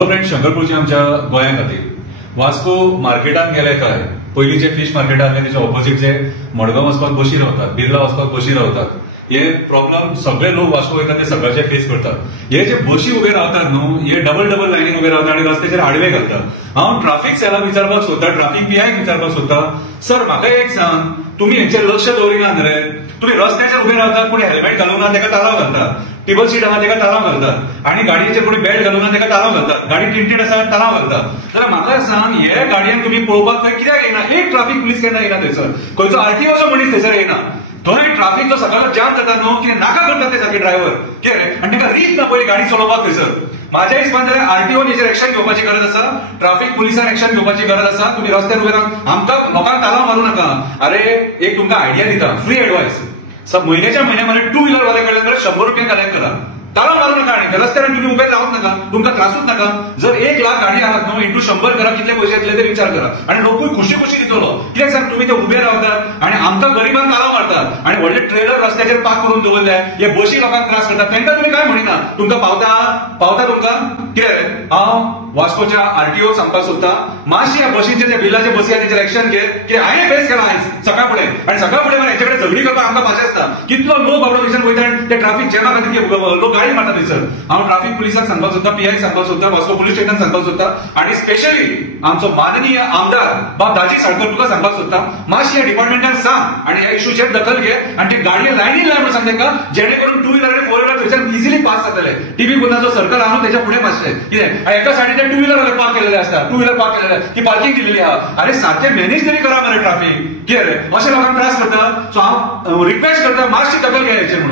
Friend शंकरपूरची आमच्या गोंया खातीर वास्को मार्केटान गेले काय पयलीं जे फिश मार्केट आसले तेच्या ऑपोजिट जे मडगांव वचपाक बशी रावतात, बिर्ला वचपाक बशी रावतात, हे प्रॉब्लेम सगळे लोक वास्को वयतात ते सगळ्याचे फेस करतात। हे जे बशी उभे रावतात न्हू, हे डबल डबल लायनीन उभे रावतात आणि रस्त्याचेर आडवे घालतात। हांव ट्राफिक सेलाक विचारपाक सोदता, ट्राफिक पीआयक विचारपाक सोदता, सर म्हाका एक सांग, तुम्ही हेंचेर लक्ष दवरिनात रे? तुम्ही रस्त्याचेर उभे रावतात, कोणी हेल्मेट घालूंक ना तेका तालाव घालतात, टेबल सीट आहा तेका तालाव घालतात आणि गाडयेचेर कोणी बेल्ट घालूंक ना तेका तालाव घालतात, गाडी टिंटेड आसा तालाव घालतात। जाल्यार म्हाका सांग, हे गाडयेन तुम्ही पळोवपाक थंय कित्याक येना? एक ट्राफिक पुलीस केन्ना येना थंयसर? खंयचो आरटीओचो मनीस थंयसर येना? थंय ट्राफिकचो सकाळचो जाम जाता न्हू, कितें नाका करतात ते सारखे ड्रायव्हर कितें रे? आनी ताका रीत ना पयली गाडी चलोवपाक थंयसर। माझ्या हिसपान जाल्यार आरटीओन हेचेर एक्शन घेवपाची गरज आसा, ट्राफिक पुलिसान एक्शन घेवपाची गरज आसा। तुम्ही रस्त्यार उभे रावन आमकां लोकांक तालाव मारूं नाका। अरे एक तुमकां आयडिया दिता, फ्री एडवायस, म्हयन्याच्या म्हयन्या मरे टू व्हीलर वाले कडल्यान 100 रुपया कलेक्ट करा, तालाव मारू नका आणि रस्त्यार तुम्ही उभे रावूच नका, तुमकां त्रासूच नका। जर 1 लाख गाडी आहात न्हू, इंटू 100 करा, कितले पयशे येतले ते विचार करा आणि लोकूय खुशी खुशी दितलो। कित्याक सांग, तुम्ही ते उभे रावतात आणि आमकां गरिबांक तालाव मारतात आणि व्हडले ट्रेलर रस्त्याचेर पार्क करून दवरले, हे बशी लोकांक त्रास करतात, तांकां तुम्ही काय म्हणिना? तुमकां पावता तुमकां कितें रे? हांव वास्कोच्या आरटीओ सांगपाक सोदता, मातशी ह्या बशीचे जे बिलाचे बसी आहा तेचेर एक्शन घे, की हांवें फेस केला आयज सकाळ फुडें, आणि सकाळ फुडें मागीर हेचे कडेन झगडी करपाक आमकां पाशे आसता। कितलो लोक बाबडो थंयसर वयता आनी ते ट्राफिक जॅमा खातीर लोक गाडी मारतात थंयसर। हांव ट्राफिक पुलिसाक सांगपाक सोदता, पीआयक सांगपाक सोदता, वास्को पुलीस स्टेशनाक सांगपाक सोदता आणि स्पेशली आमचो माननीय आमदार बाब दाजी साळकर तुका सांगपाक सोदता, मातशी ह्या डिपार्टमेंटाक सांग आणि ह्या इश्यूचेर दखल घे आणि ते गाडये लायनीन लाय म्हणून सांग तांकां, जेणेकरून टू व्हीलर आणि 4 व्हीलर थंयसर इजिली पास जातले। टीव्ही पुन्हा सर्कल आहा तेच्या फुडें मातशे कितें एका सायडीचे टू व्हीलर पार्क केलेले असता, टू व्हीलर पार्क केलेले ती पार्किंग दिलेली आहा। अरे सारखे मॅनेज तरी करा मरे ट्राफिक, कितें रे अशे लोकांक त्रास करता। सो हांव रिक्वेस्ट करता, मातशी दखल घे हेचेर।